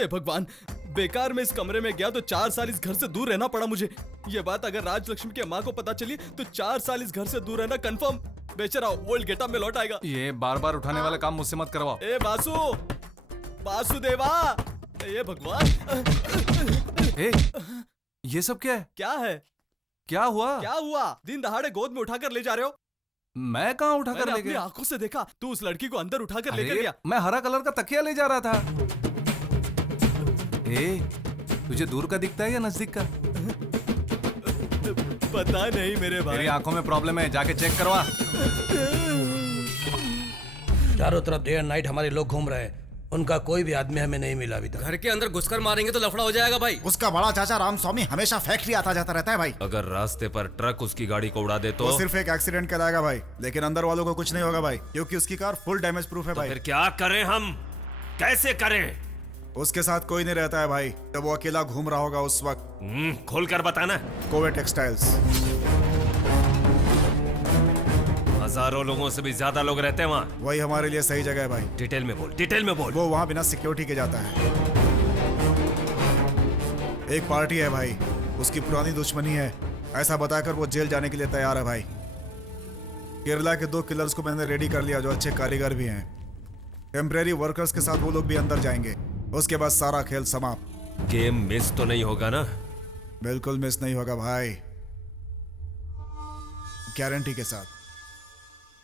हे भगवान, बेकार में इस कमरे में गया तो 4 साल इस घर से दूर रहना पड़ा मुझे। ये बात अगर राजलक्ष्मी की माँ को पता चली तो 4 साल इस घर से दूर रहना कंफर्म। बेचारा ओल्ड गेटअप में लौट आएगा। ये बार बार उठाने वाला काम मुझसे मत करवाओ। ए बासु, वासुदेवा, ये भगवान। ए, ये सब क्या है? क्या है? क्या हुआ? क्या हुआ? दिन दहाड़े गोद में उठाकर ले जा रहे हो? मैं कहाँ उठाकर ले अपनी गया? आंखों से देखा, तू उस लड़की को अंदर उठाकर लेकर अरे, गया। मैं हरा कलर का तकिया ले जा रहा था। ए, तुझे दूर का दिखता है या नजदीक का? पता नहीं मेरे भाई। मेरी आंखों में प्रॉब्लम है, जाके चेक करवा। चारों तरफ डे एंड नाइट हमारे लोग घूम रहे हैं, उनका कोई भी आदमी हमें नहीं मिला अभी तक। घर के अंदर घुसकर मारेंगे तो लफड़ा हो जाएगा भाई। उसका बड़ा चाचा रामस्वामी हमेशा फैक्ट्री आता जाता रहता है भाई। अगर रास्ते पर ट्रक उसकी गाड़ी को उड़ा दे तो वो सिर्फ एक एक्सीडेंट कहलाएगा भाई, लेकिन अंदर वालों को कुछ नहीं होगा भाई, क्योंकि उसकी कार फुल डैमेज प्रूफ है भाई। फिर क्या करें हम? कैसे करें? उसके साथ कोई नहीं रहता है भाई, जब वो अकेला घूम रहा होगा उस वक्त। खोल कर बताना। कोवे टेक्सटाइल्स। हजारों लोगों से भी ज्यादा लोग रहते हैं वहाँ। वही हमारे लिए सही जगह है भाई। डिटेल में बोल, डिटेल में बोल। वो वहाँ बिना सिक्योरिटी के जाता है। एक पार्टी है भाई, उसकी पुरानी दुश्मनी है, ऐसा बताकर वो जेल जाने के लिए तैयार है भाई। केरला के 2 किलर्स को मैंने रेडी कर लिया जो अच्छे कारीगर भी हैं। टेम्परेरी वर्कर्स के साथ वो लोग भी अंदर जाएंगे, उसके बाद सारा खेल समाप्त। गेम मिस तो नहीं होगा ना? बिल्कुल मिस नहीं होगा भाई, गारंटी के साथ।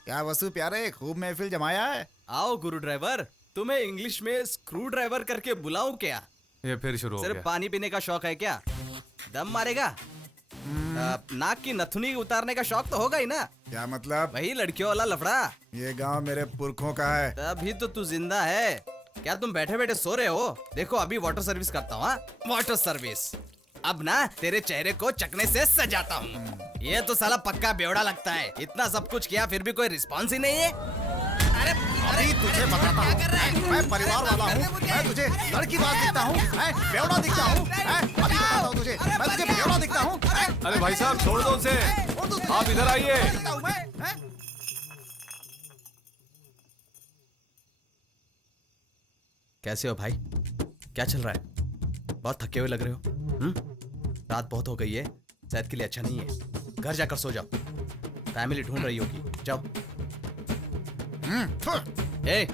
क्या वसु प्यारे, खूब महफिल जमाया है। आओ गुरु ड्राइवर, तुम्हें इंग्लिश में स्क्रू ड्राइवर करके बुलाऊं क्या? ये फिर शुरू हो सिर्फ गया। पानी पीने का शौक है क्या? दम मारेगा? नाक की नथुनी उतारने का शौक तो होगा ही ना? क्या मतलब? वही लड़कियों वाला लफड़ा। ये गांव मेरे पुरखों का है। तभी तो तू जिंदा है। क्या तुम बैठे बैठे सो रहे हो? देखो अभी वाटर सर्विस करता हूँ। Water service. अब ना तेरे चेहरे को चकने से सजाता हूँ। ये तो साला पक्का बेवड़ा लगता है, इतना सब कुछ किया फिर भी कोई रिस्पॉन्स ही नहीं है। अरे अभी तुझे बताता हूँ, मैं परिवार वाला हूँ, मैं तुझे लड़की बात दिखता हूँ, बेवड़ा दिखता हूँ, अभी बताता हूँ तुझे, मैं तुझे बेवड़ा दिखता हूँ। अरे भाई साहब छोड़ दो उसे, आप इधर आइए। कैसे हो भाई? क्या चल रहा है? बहुत थके हुए लग रहे हो। रात बहुत हो गई है, सेहत के लिए अच्छा नहीं है। घर जाकर सो जाओ, फैमिली ढूंढ रही होगी। जाओ। ए,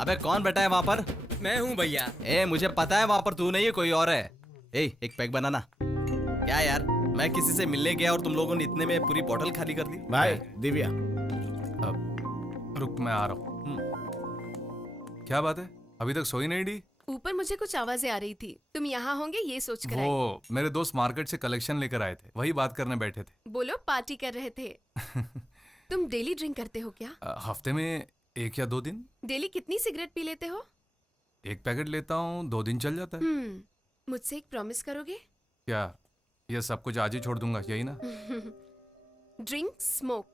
अबे कौन बैठा है वहां पर? मैं हूँ भैया। ए, मुझे पता है वहां पर तू नहीं है, कोई और है। ए, एक पैक बनाना। क्या यार, मैं किसी से मिलने गया और तुम लोगों ने इतने में पूरी बोतल खाली कर दी। भाई दिव्या, रुक मैं आ रहा हूँ। क्या बात है, अभी तक सोई नहीं डी? ऊपर मुझे कुछ आवाजें आ रही थी, तुम यहाँ होंगे ये सोच कर वो मेरे दोस्त मार्केट से कलेक्शन लेकर आए थे, वही बात करने बैठे थे। बोलो पार्टी कर रहे थे। तुम डेली ड्रिंक करते हो क्या? हफ्ते में 1 या 2 दिन। डेली कितनी सिगरेट पी लेते हो? 1 पैकेट लेता हूँ, 2 दिन चल जाता है। मुझसे एक प्रॉमिस करोगे? क्या ये सब कुछ आज ही छोड़ दूंगा, यही ना? ड्रिंक स्मोक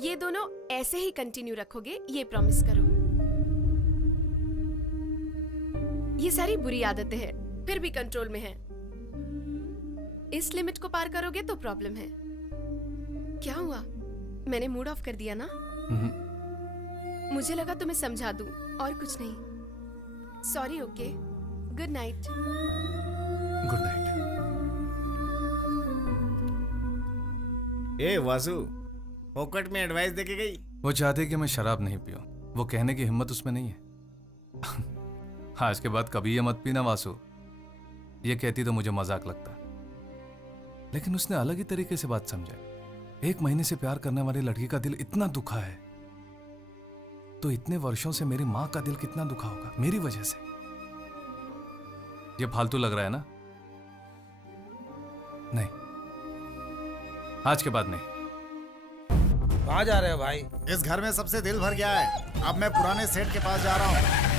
ये दोनों ऐसे ही कंटिन्यू रखोगे, ये प्रॉमिस करो। ये सारी बुरी आदतें हैं, फिर भी कंट्रोल में है। इस लिमिट को पार करोगे तो प्रॉब्लम है। क्या हुआ, मैंने मूड ऑफ कर दिया ना? मुझे लगा तुम्हें समझा दूं, और कुछ नहीं। Sorry. Okay, good night. Good night. ए वासु, फोकट में एडवाइस देके गई। वो चाहते कि मैं शराब नहीं पीऊं, वो कहने की हिम्मत उसमें नहीं है। आज के बाद कभी ये मत पीना वासु, ये कहती तो मुझे मजाक लगता, लेकिन उसने अलग ही तरीके से बात समझाई। 1 महीने से प्यार करने वाली लड़की का दिल इतना दुखा है, तो इतने वर्षों से मेरी मां का दिल कितना दुखा होगा मेरी वजह से। ये फालतू लग रहा है ना? नहीं, आज के बाद नहीं। कहाँ जा रहे हो भाई? इस घर में सबसे दिल भर गया है, अब मैं पुराने सेठ के पास जा रहा हूँ।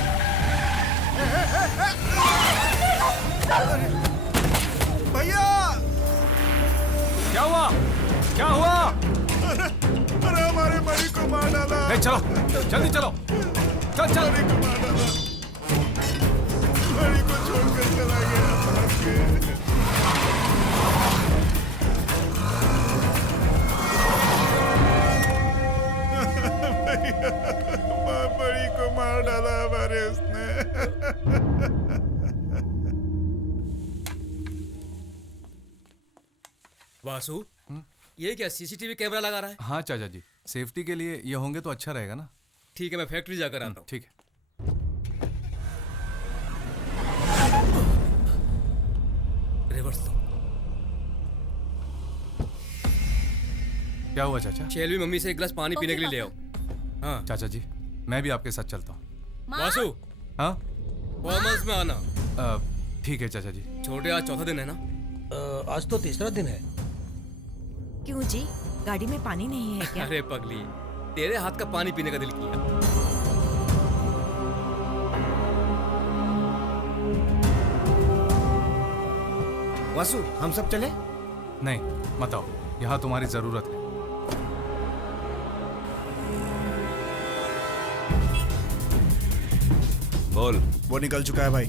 भैया, क्या हुआ? क्या हुआ? अरे हमारे मरी को मार डाला। ए, चलो जल्दी चलो, चल चल। मरी को मार डाला, मरी को छोड़कर चला गया। भैया, बड़ी को मार डाला हमारे उसने। वासु, ये क्या सीसीटीवी कैमरा लगा रहा है? हाँ चाचा जी, सेफ्टी के लिए ये होंगे तो अच्छा रहेगा ना। ठीक है, मैं फैक्ट्री जाकर आता हूँ। ठीक है। रिवर्स दो। क्या हुआ चाचा? शेलवी मम्मी से एक गिलास पानी पीने के लिए ले आओ। हाँ चाचा जी, मैं भी आपके साथ चलता हूँ। वासु, हाँ परफॉर्मेंस में आना। ठीक है चाचा जी। छोटे, आज चौथा दिन है ना? आज तो तीसरा दिन है। क्यों जी, गाड़ी में पानी नहीं है क्या? अरे पगली, तेरे हाथ का पानी पीने का दिल किया। वासु, हम सब चले? नहीं मत आओ, यहाँ तुम्हारी जरूरत है। बोल। वो निकल चुका है भाई।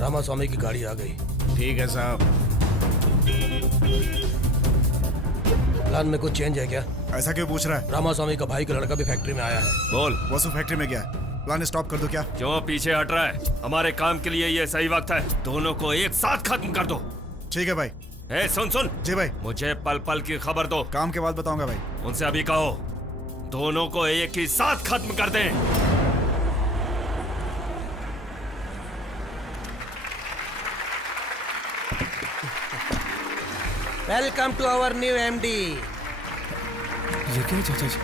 रामास्वामी की गाड़ी आ गई। ठीक है साहब। प्लान में कुछ चेंज है क्या? ऐसा क्यों पूछ रहा है? रामास्वामी का भाई का लड़का भी फैक्ट्री में आया है। बोल। वसु फैक्ट्री में गया है, प्लान स्टॉप कर दो क्या? क्यों पीछे हट रहा है? हमारे काम के लिए ये सही वक्त है। दोनों को एक साथ खत्म कर दो। ठीक है भाई। ए, सुन सुन। जी भाई। मुझे पल पल की खबर दो। काम के बाद बताऊंगा भाई। उनसे अभी कहो दोनों को एक ही साथ खत्म कर दें। Welcome to our new MD. ये क्या है चाचा जी?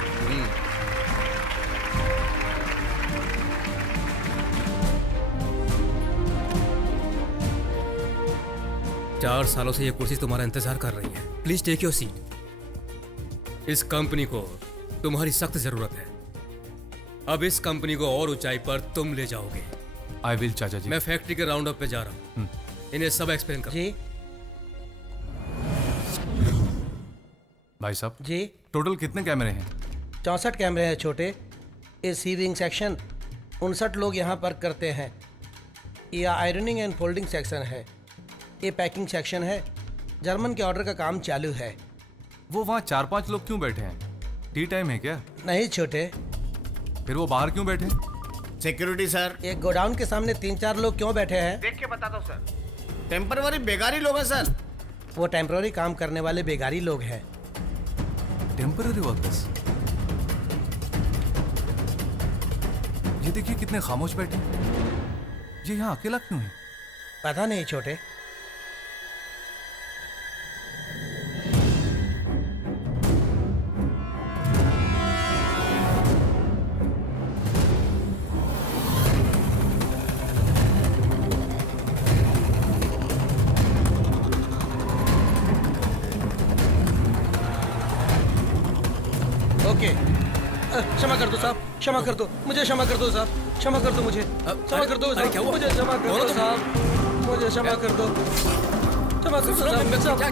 4 सालों से ये कुर्सी तुम्हारा इंतजार कर रही है। Please take your seat. इस कंपनी को तुम्हारी सख्त जरूरत है। अब इस कंपनी को और ऊंचाई पर तुम ले जाओगे। आई विल चाचा जी। मैं फैक्ट्री के राउंड अप पे जा रहा हूँ। इन्हें सब एक्सप्लेन करो। जी भाई साहब जी। टोटल कितने कैमरे हैं? 64 कैमरे हैं छोटे। ये सीविंग सेक्शन 59 लोग यहाँ पर करते हैं। यह आयरनिंग एंड फोल्डिंग सेक्शन है। ये पैकिंग सेक्शन है। जर्मन के ऑर्डर का काम चालू है। वो वहाँ 4-5 लोग क्यों बैठे हैं? टी टाइम है क्या? नहीं छोटे। फिर वो बाहर क्यों बैठे हैं? Security sir. एक गोडाउन के सामने 3-4 लोग क्यों बैठे हैं? देख के बता दो सर। टेम्परवरी बेगारी लोग हैं सर। वो टेम्पररी काम करने वाले बेगारी लोग हैं। Temporary workers? ये देखिए कितने खामोश बैठे हैं। ये यहाँ अकेला क्यों है? पता नहीं छोटे। ओके, क्षमा कर दो साहब, क्षमा कर दो, मुझे क्षमा कर दो साहब, क्षमा कर दो मुझे, क्षमा कर दो अरे क्या हुआ? मुझे क्षमा कर दो साहब, मुझे क्षमा कर दो, क्षमा कर दो साहब।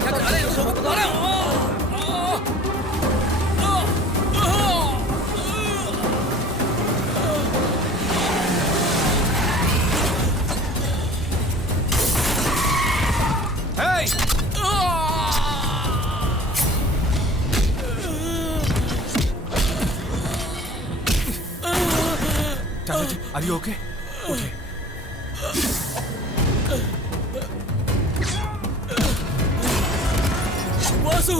चाचा जी, are you okay? Okay. Vasu!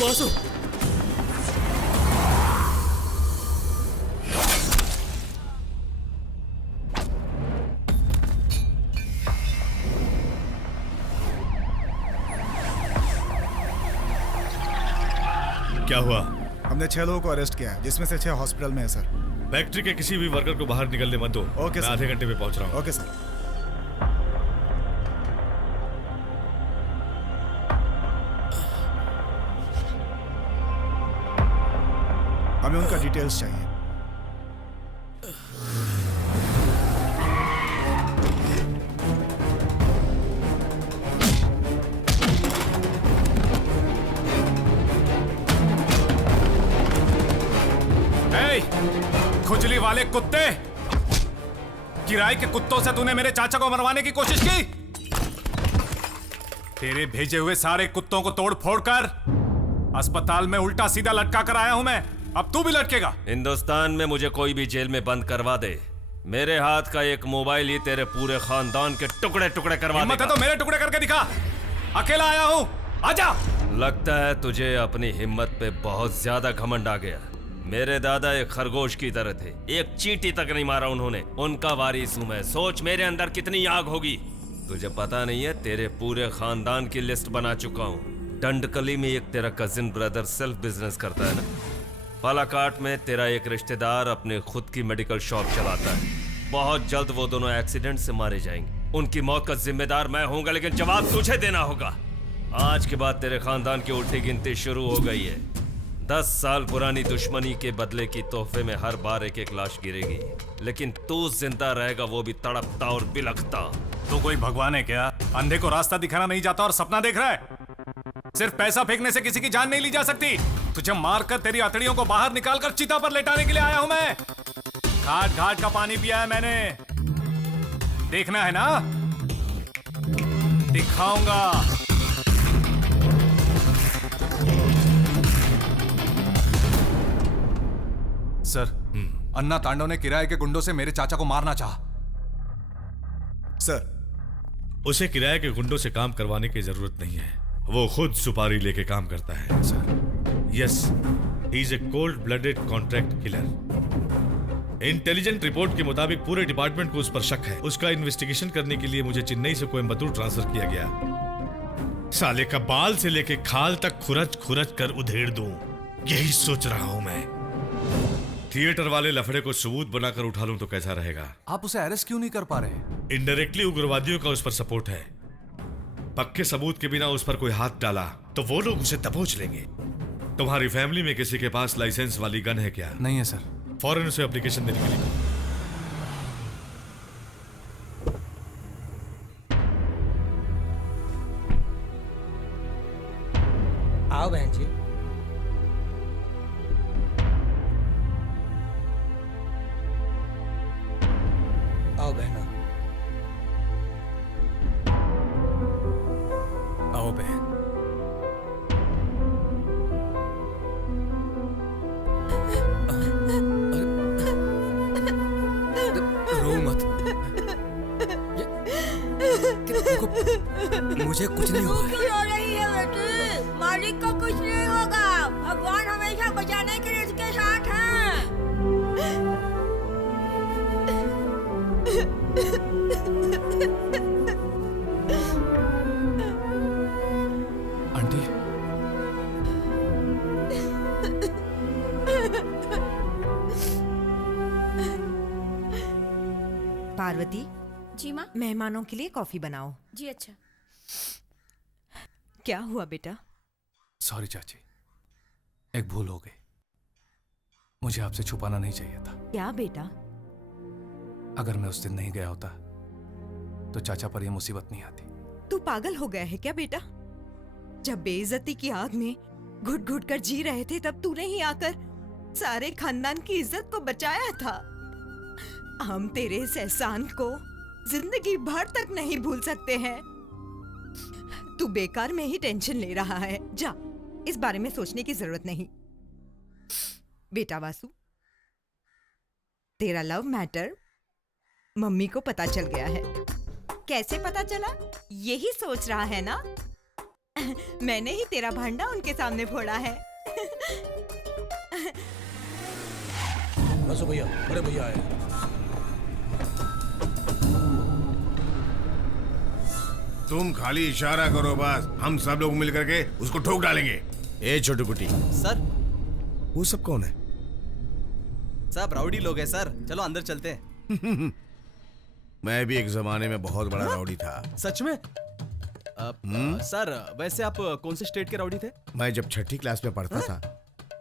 Vasu क्या हुआ? हमने 6 लोगों को अरेस्ट किया है, जिसमें से 6 हॉस्पिटल में है सर। फैक्ट्री के किसी भी वर्कर को बाहर निकलने मत दो। ओके मैं सर। आधे घंटे में पहुंच रहा हूँ। Okay sir. हमें उनका डिटेल्स चाहिए। खुजली वाले कुत्ते, किराए के कुत्तों से तूने मेरे चाचा को मरवाने की कोशिश की। तेरे भेजे हुए सारे कुत्तों को तोड़ फोड़ कर अस्पताल में उल्टा सीधा लटका कर आया हूं मैं। अब तू भी लटकेगा। हिंदुस्तान में मुझे कोई भी जेल में बंद करवा दे, मेरे हाथ का एक मोबाइल ही तेरे पूरे खानदान के टुकड़े टुकड़े करवा हिम्मत देगा। है तो मेरे टुकड़े करके दिखा। अकेला आया हूं, आजा। लगता है तुझे अपनी हिम्मत पे बहुत ज्यादा घमंड आ गया। मेरे दादा एक खरगोश की तरह थे, एक चींटी तक नहीं मारा उन्होंने। उनका वारिस हूं मैं। सोच मेरे अंदर कितनी आग होगी। तुझे पता नहीं है, तेरे पूरे खानदान की लिस्ट बना चुका हूँ। डंडकली में एक तेरा कजिन ब्रदर सेल्फ बिजनेस करता है ना। पालाकाट में तेरा एक रिश्तेदार अपने खुद की मेडिकल शॉप चलाता है। बहुत जल्द वो दोनों एक्सीडेंट से मारे जाएंगे। उनकी मौत का जिम्मेदार मैं होऊंगा, लेकिन जवाब तुझे देना होगा। आज के बाद तेरे खानदान की उल्टी गिनती शुरू हो गई है। 10 साल पुरानी दुश्मनी के बदले की तोहफे में हर बार एक एक लाश गिरेगी, लेकिन तू जिंदा रहेगा, वो भी तड़पता और बिलखता। तू कोई भगवान है क्या? अंधे को रास्ता दिखाना नहीं जाता और सपना देख रहा है। सिर्फ पैसा फेंकने से किसी की जान नहीं ली जा सकती। तुझे मारकर तेरी हथेलियों को बाहर निकालकर चिता पर लेटाने के लिए आया हूं मैं। घाट घाट का पानी पिया है मैंने। देखना है ना? दिखाऊंगा। सर, अन्ना तांडव ने किराए के गुंडों से मेरे चाचा को मारना चाहा। सर, उसे किराए के गुंडों से काम करवाने की जरूरत नहीं है। वो खुद सुपारी लेके काम करता है। Sir, yes, he is a cold blooded contract killer. Intelligent report के मुताबिक पूरे डिपार्टमेंट को उस पर शक है। उसका इन्वेस्टिगेशन करने के लिए मुझे चेन्नई से कोयम्बतूर ट्रांसफर किया गया। साले का बाल से लेके खाल तक खुरच खुरच कर उधेड़ दूं, यही सोच रहा हूं मैं। थिएटर वाले लफड़े को सबूत बनाकर उठा लूं तो कैसा रहेगा? आप उसे अरेस्ट क्यों नहीं कर पा रहे? इनडायरेक्टली उग्रवादियों का उस पर सपोर्ट है। पक्के सबूत के बिना उस पर कोई हाथ डाला तो वो लोग उसे दबोच लेंगे। तुम्हारी फैमिली में किसी के पास लाइसेंस वाली गन है क्या? नहीं है सर। फौरन उसे एप्लीकेशन देने के लिए कहो। आओ बहन जी। आओ बहना। आओ बहन। रो मत। मुझे कुछ नहीं हुआ। क्यों रो रही है बेटी? मालिक को कुछ नहीं होगा। भगवान हमेशा बचाने के लिए उसके साथ हैं। आंटी, पार्वती, जी माँ। मेहमानों के लिए कॉफी बनाओ। जी अच्छा। क्या हुआ बेटा? सॉरी चाची, एक भूल हो गई। मुझे आपसे छुपाना नहीं चाहिए था। क्या बेटा? अगर मैं उस दिन नहीं गया होता तो चाचा पर यह मुसीबत नहीं आती। तू पागल हो गया है क्या बेटा? जब बेइज्जती की आग में घुट घुट कर जी रहे थे तब तूने ही आकर सारे खानदान की इज्जत को बचाया था। हम तेरे इस एहसान को जिंदगी भर तक नहीं भूल सकते हैं। तू बेकार में ही टेंशन ले रहा है। जा, इस बारे में सोचने की जरूरत नहीं। बेटा वासु, तेरा लव मैटर मम्मी को पता चल गया है। कैसे पता चला? यही सोच रहा है ना? मैंने ही तेरा भांडा उनके सामने फोड़ा है। बस भैया, बड़े भैया आए। तुम खाली इशारा करो बस, हम सब लोग मिल करके उसको ठोक डालेंगे। ए छोटू कुटी, सर वो सब कौन है? सब राउडी लोग हैं सर, चलो अंदर चलते हैं। मैं भी एक जमाने में बहुत बड़ा राउडी था। सच में? सर वैसे आप कौन से स्टेट के राउडी थे? मैं जब छठी क्लास में पढ़ता था,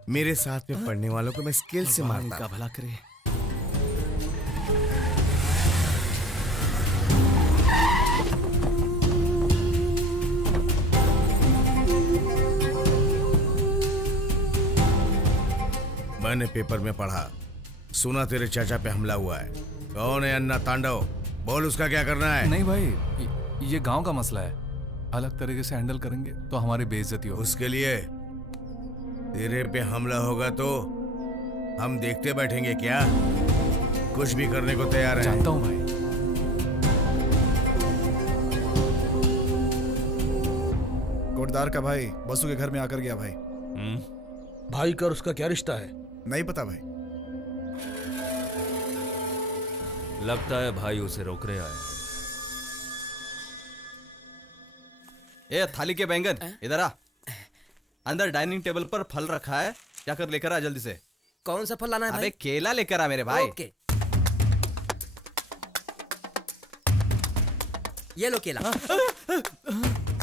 मेरे साथ में पढ़ने वालों को मैं स्केल से मारता का भला करे। मैंने पेपर में पढ़ा, सुना तेरे चाचा पे हमला हुआ है। कौन है अन्ना तांडव? बोल उसका क्या करना है? नहीं भाई, ये गांव का मसला है, अलग तरीके से हैंडल करेंगे तो हमारी बेइज्जती होगी। उसके लिए तेरे पे हमला होगा तो हम देखते बैठेंगे क्या? कुछ भी करने को तैयार है। जानता हूँ भाई। कोटदार का भाई बसु के घर में आकर गया भाई। भाई का और उसका क्या रिश्ता है? नहीं पता भाई। लगता है भाई उसे रोकने आए। ए थाली के बैंगन इधर आ। अंदर डाइनिंग टेबल पर फल रखा है, जाकर लेकर आ जल्दी से। कौन सा फल लाना है अबे भाई? केला लेकर आ मेरे भाई। ओके। ये लो केला।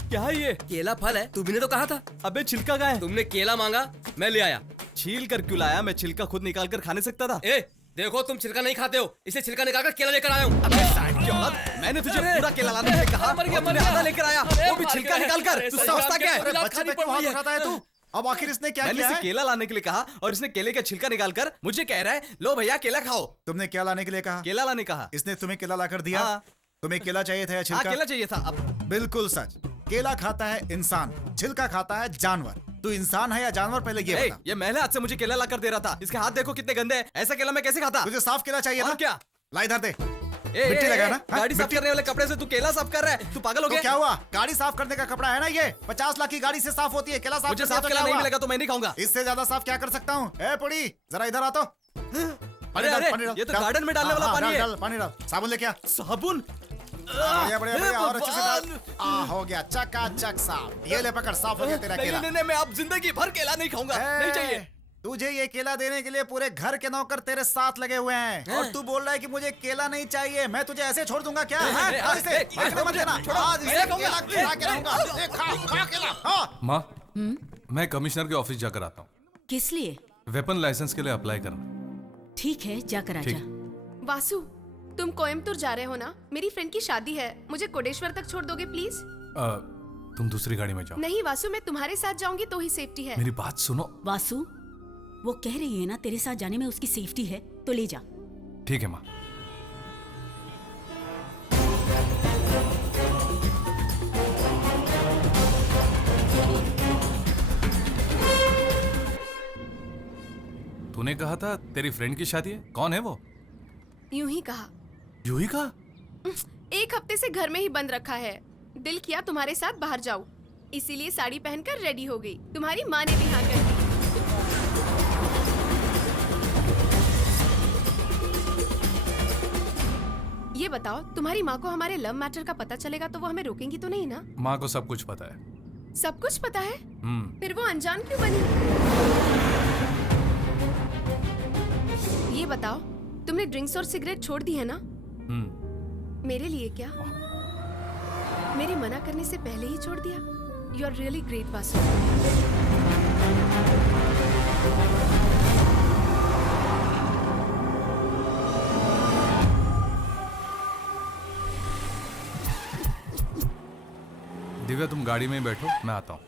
क्या है ये? केला फल है, तुमने तो कहा था। अबे छिलका का है। तुमने केला मांगा, मैं ले आया। छील कर क्यों लाया? मैं छिलका खुद निकाल कर खाने सकता था। ए देखो, तुम छिलका नहीं खाते हो, इसे छिलका निकाल कर केला लेकर आया हूँ। अबे साइड की औलाद, मैंने तुझे पूरा केला लाने के लिए कहा, तूने आधा लेकर आया, वो भी छिलका निकाल कर। तू समझता क्या है? बच्चे पे क्यों हाथ उठाता है तू? अब आखिर इसने क्या मैंने किया इसे है? केला लाने के लिए कहा और इसने केले का छिलका निकाल कर मुझे कह रहा है, लो भैया केला खाओ। तुमने क्या लाने के लिए कहा? केला लाने कहा। इसने तुम्हें केला लाकर दिया? हाँ। तुम्हें केला चाहिए था या हाँ छिलका? केला चाहिए था। अब बिल्कुल सच। केला खाता है इंसान, छिलका खाता है जानवर। तू इंसान है या जानवर, पहले ये ए, बता। ये महले हाथ से मुझे केला ला कर दे रहा था। इसके हाथ देखो कितने गंदे हैं। ऐसा केला मैं कैसे खाता? तुझे साफ केला चाहिए और ना? क्या? ला इधर दे। ए, मिट्टी ए, लगा ए, ना? हाँ, गाड़ी साफ मिट्टी- करने वाले कपड़े से तू केला साफ कर रहा है? तू पागल हो तो गया? क्या हुआ? गाड़ी साफ करने का कपड़ा है ना ये? 50 लाख की गाड़ी से साफ होती है। केला साफ मुझे कर दिया साफ तो केला क्या नहीं हुआ? मिलेगा तो मैं नहीं खाऊंगा। इससे ज्यादा साफ क्या कर सकता हूँ? ए पुड़ी, जरा इधर आ तो। अरे अरे, ये तो गार्डन में डालने वाला पानी है। डाल, पानी डाल। साबुन लेके आ। साबुन? बढ़िया बढ़िया बढ़िया, और अच्छे से डाल। भगवान! हो गया चकाचक साफ। ये ले पकड़, साफ हो गया तेरा नहीं केला। नहीं नहीं, मैं अब जिंदगी भर केला नहीं खाऊंगा। नहीं चाहिए। तुझे ये केला देने के लिए पूरे घर के नौकर तेरे साथ लगे हुए हैं और तू बोल रहा है कि मुझे केला नहीं चाहिए। मैं तुझे ऐसे छोड़ दूंगा क्या? हाँ? आज इसे भागने मत देना। आज इसे केला खिला के रहूंगा। ए, खा केला। हाँ। माँ, मैं कमिश्नर के ऑफिस जाकर आता हूँ। किस लिए? वेपन लाइसेंस के लिए अप्लाई करना। ठीक है, जाकर आजा। वासु, तुम कोयम्बतूर जा रहे हो ना? मेरी फ्रेंड की शादी है, मुझे कोडेश्वर तक छोड़ दोगे प्लीज? तुम दूसरी गाड़ी में जाओ। नहीं वासु, मैं तुम्हारे साथ जाऊंगी तो ही सेफ्टी है। मेरी बात सुनो। वासु, वो कह रही है ना तेरे साथ जाने में उसकी सेफ्टी है, तो ले जा। ठीक है माँ। तूने कहा था तेरी फ्रेंड की शादी है, कौन है वो? यूं ही कहा। यूं ही कहा? एक हफ्ते से घर में ही बंद रखा है। दिल किया तुम्हारे साथ बाहर जाऊं, इसीलिए साड़ी पहनकर रेडी हो गई। तुम्हारी माँ ने भी हाँ कर दी। ये बताओ, तुम्हारी माँ को हमारे लव मैटर का पता चलेगा तो वो हमें रोकेंगी तो नहीं ना? माँ को सब कुछ पता है। सब कुछ पता है? फिर वो अनजान क्यों बनी? ये बताओ, तुमने ड्रिंक्स और सिगरेट छोड़ दी है ना? मेरे लिए क्या? मेरे मना करने से पहले ही छोड़ दिया? You are really great Vasu. Divya, तुम गाड़ी में ही बैठो, मैं आता हूँ।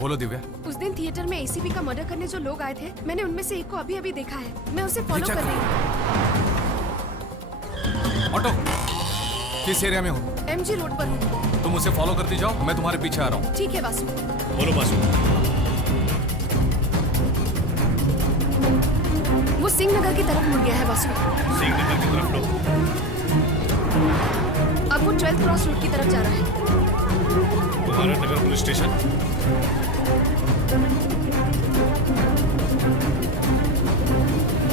बोलो दिव्या। उस दिन थिएटर में एसीपी का मर्डर करने जो लोग आए थे, मैंने उनमें से एक को अभी अभी देखा है। मैं उसे फॉलो कर रही हूँ। ऑटो, किस एरिया में हो? एमजी रोड पर हूँ। तुम उसे फॉलो करती जाओ, मैं तुम्हारे पीछे आ रहा हूँ। ठीक है वासु। बोलो बासु। वो सिंह नगर की तरफ मुड़ गया है वासु। सिंह नगर की तरफ लो। अब वो 12th क्रॉस रोड की तरफ जा रहा है। कुमारन नगर पुलिस स्टेशन।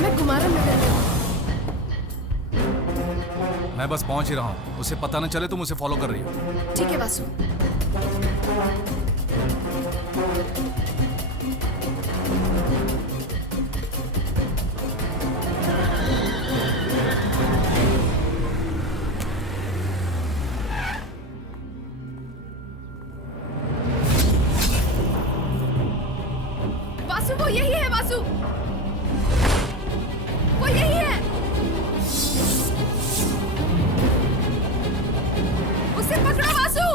मैं कुमारन नगर में हूँ। मैं बस पहुंच ही रहा हूँ, उसे पता न चले तुम उसे फॉलो कर रही हो। ठीक है वासु। वासु वो यही है वासु, वो यही है। उसे पकड़ो वासु।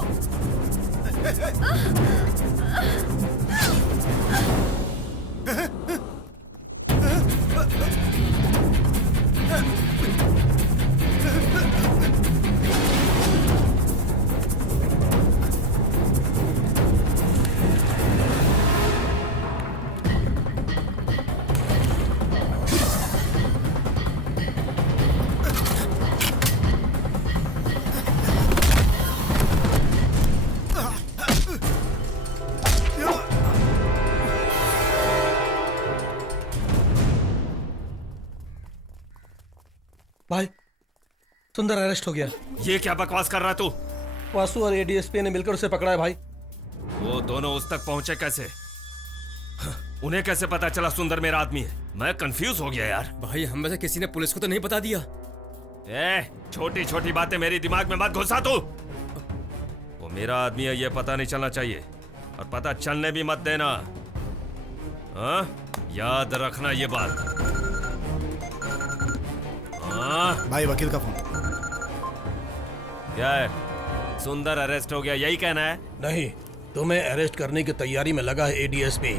भाई सुंदर अरेस्ट हो गया। ये क्या बकवास कर रहा है तू? वासु और एडीएसपी ने मिलकर उसे पकड़ा है भाई। वो दोनों उस तक पहुंचे कैसे? उन्हें कैसे पता चला सुंदर मेरा आदमी है? मैं कंफ्यूज हो गया यार। भाई हम में से किसी ने पुलिस को तो नहीं बता दिया। छोटी छोटी बातें मेरी दिमाग में मत घुसा तू। वो मेरा आदमी है ये पता नहीं चलना चाहिए, और पता चलने भी मत देना। हाँ? याद रखना ये बात। हाँ? भाई वकील का फोन। क्या है? सुंदर अरेस्ट हो गया यही कहना है? नहीं, तुम्हें अरेस्ट करने की तैयारी में लगा है एडीएसपी।